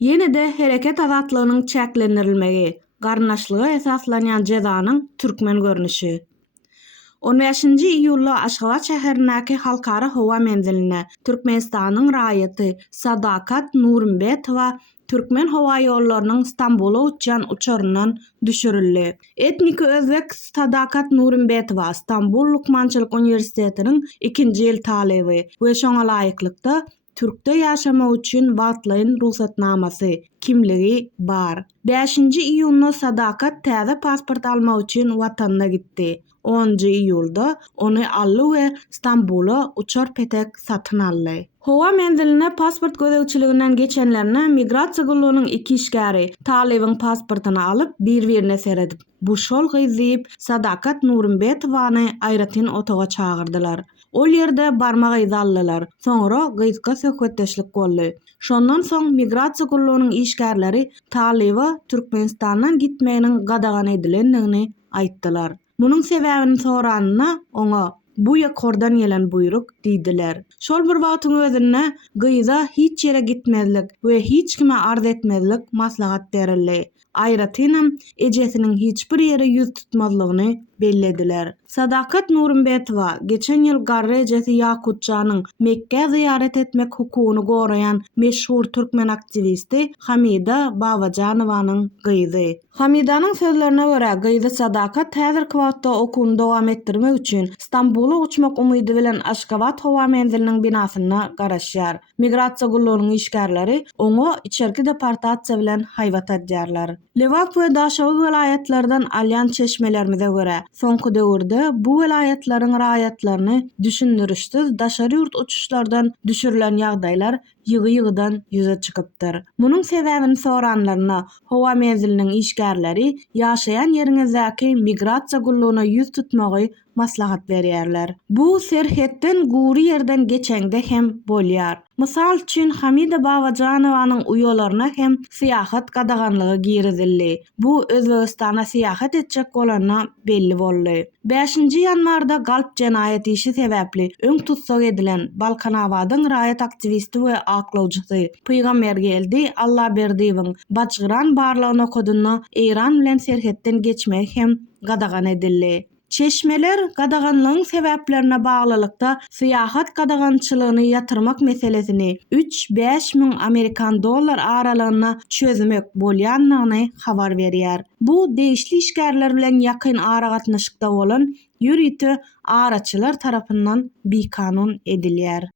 Ýene-de hereket azatlygynyň çäklendirilmegi, garnaşlyga esaslanýan jezanyň türkmen görnüşi. 15-nji iýulda Aşgabat şäherindäki halkara howa menziline Türkmenistanyň raýaty Sadakat Nurimbetowa Türkmen howa ýollarynyň Stambula uçan uçurundan düşürildi. Etniki özbek Sadakat Nurimbetowa Stambul Lukmançylyk Uniwersitetiniň 2-nji ýyl talebi we şoňa laýyklykda Türkde ýaşama üçin wagtlaýyn ruhsatnamasy, kimligi bar. 5-nji iýunda Sadakat täze pasport almak üçin watanyna gitdi. 10-njy iýulda ony aldy we Stambula uçar petek satyn aldy. Howa menziline pasport gözegçiliginden geçenlerine migrasiýa gullugynyň 2 işgäri talebiň pasportyny alyp bir-birine seredip, bu şol gyzyp Sadakat Nurimbetowany aýratyn otaga çagyrdylar. Ol ýerde barmak izi aldylar. Soňra gyzga söhbetdeşlik boldy. Şondan soň migrasiýa gullugynyň işgärleri taleba Türkmenistandan gitmeginiň gadagan edilendigini aýtdylar. Munyň sebäbini soranyna oňa bu ýakordan gelen buyruk diýdiler. Şol bir wagtyň özünde gyza hiç ýere gitmezlik we hiç kime arz etmezlik maslahat berildi. Aýratynam ejesiniň hiçbir ýere ýüz tutmazlygyny bellediler. Sadakat Nurimbetowa geçen ýyl garry ejesi Yakutjanyň Mekke ziyaret etmek hukugyny gorayan meşhur türkmen aktivisti Hamida Babajanowyň gyzy. Hamidanyň sözlerine görä gyzy Sadakat häzirki wagtda okuwyny dowam etdirmek üçin Stambula uçmak umydy bilen Aşgabat howa menziliniň binasyna garaşýar. Migrasiýa gullugynyň işgärleri oňa içerki deportasiýa bilen haýbat edýärler. Lewap we Daşawuz welaýatlardan alýan çeşmelerimize görä soňky döwürde bu welaýatlaryň raýatlaryny düşündirişsiz daşary ýurt uçuşlardan düşürilen ýagdaýlar ýygy-ýygydan ýüze çykypdyr. Munyň sebäbini soranlaryna howa menziliniň işgärleri ýaşaýan ýeriňizdäki migrasiýa gullugyna ýüz tutmagy maslahat berýärler. Bu serhetden gury ýerden geçeňde hem bolýar. Mysal üçin Hamida Babajanowyň uýalaryna hem syýahat gadaganlygy girizildi. Bu Özbegistana syýahat etjek bolana belli boldy. 5-nji ýanwarda galp jenaýat işi sebäpli öň tutsak edilen Balkanawadyň raýat aktivisti we aklawjysy Pygambergeldi Allaberdiýewiň Baçgyran barlygyny okudyna Eýran bilen serhetden geçmek hem gadagan edildi. Çeşmeler gadaganlygyň sebäplerine baglylykda syýahat gadagançylygyny ýatyrmak meselesini 3-5 miň Amerikan dollar aralygyna çözmek bolýanlygyny habar berýär. Bu değişli işgärler bilen ýakyn ara gatnaşykda bolan ýürüýti araçylar tarapyndan bikanun edilýär.